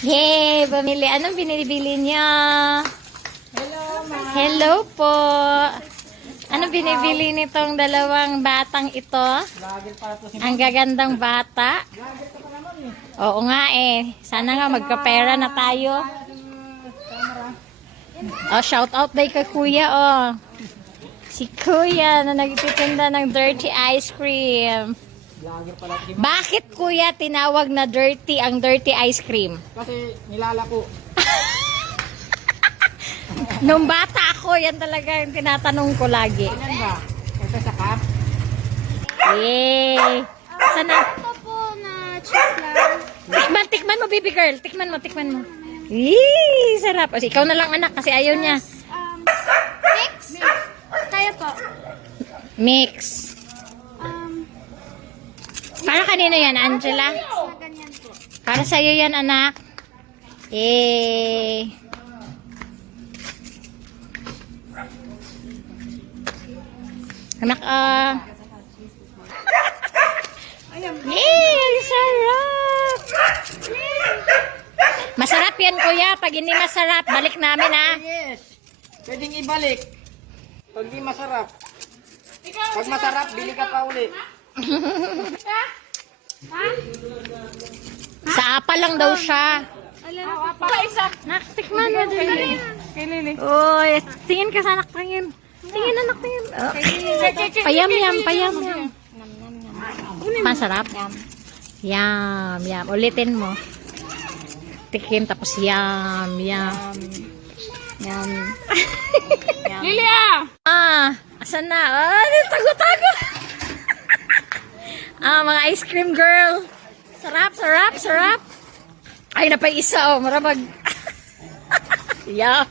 Yay! Bumili. Anong binibili niya? Hello, ma. Hello po. Anong binibili nitong dalawang batang ito? Vlogger para to si Ang gagandang bata. Vlogger ka pa naman eh. Oo nga eh. Sana nga magkapera na tayo. Camera. Oh, shout out day kay Kuya, oh. Si Kuya na nagtitinda ng dirty ice cream. Vlogger pala to si Bakit Kuya tinawag na dirty ang dirty ice cream? Kasi nilalako. Nung bata ako, yan talaga yung tinatanong ko lagi. Ganyan ba? Kasi sa cup. Yay! Sana? Ito po na cheese lang. Tikman mo, baby girl. Tikman mo. Yee! Sarap. O, ikaw na lang anak kasi ayaw niya. Mix? Kaya po. Mix. Para kanino yan, Angela? Na ganyan po. Para sa'yo yan, anak. Yay! Anak, Yay! Sarap! Masarap yan, kuya. Pag hindi masarap, balik namin, ha? Yes. Pwedeng ibalik. Pag di masarap. Pag masarap, bili ka pa uli. Sa apa lang daw siya. Alam pa isa. Tikman mo din. Kay Lili. Uy, tingin ka sa anak, tingin. Tingin, anak, tingin. Oh. Payam-yam. Masarap. Yum. Ulitin mo. Tikim, tapos yum. Lilia! Asan na? Tago-tago. Mga ice cream girl. Sarap. Ay, napay isa, oh. Marabag. Yeah.